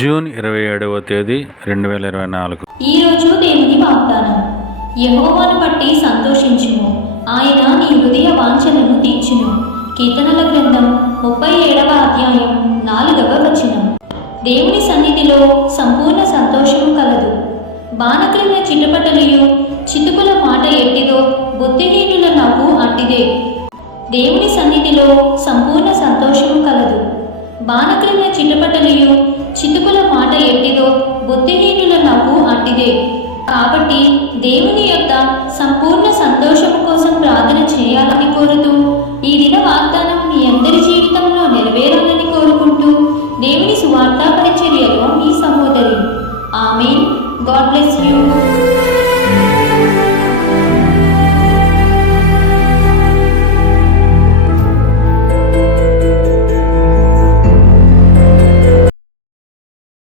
June ఇరవై ఏడవ తేదీ రెండు వేల ఇరవై నాలుగు. ఈ రోజు దేవుని వాగ్దానం. యహోవాను బట్టి సంతోషించుము. ఆయన నీ హృదయ వాంఛలను తీర్చును. కీర్తనల గ్రంథం ముప్పై ఏడవ అధ్యాయం నాలుగవ వచనం. దేవుని సన్నిధిలో సంపూర్ణ సంతోషము కలదు. బాణక్రియ చిటపటలియు చితుకుల మాట ఎట్టిదో బుద్ధిహీనుల నవ్వు అట్టిదే దేవుని సన్నిధిలో సంపూర్ణ సంతోషం బాణక్రియ చిటపటలియు చితుకుల మాట ఎట్టిదో బుద్ధిహీనుల నవ్వు అట్టిదే కాబట్టి దేవుని యొక్క సంపూర్ణ సంతోషము కోసం ప్రార్థన చేయాలని కోరుతూ ఈ దిన వాగ్దానం మీ అందరి జీవితంలో నెరవేరాలని కోరుకుంటూ దేవుని సువార్తా పరిచర్యలో మీ సహోదరి. ఆమె గాడ్ బ్లెస్ యూ.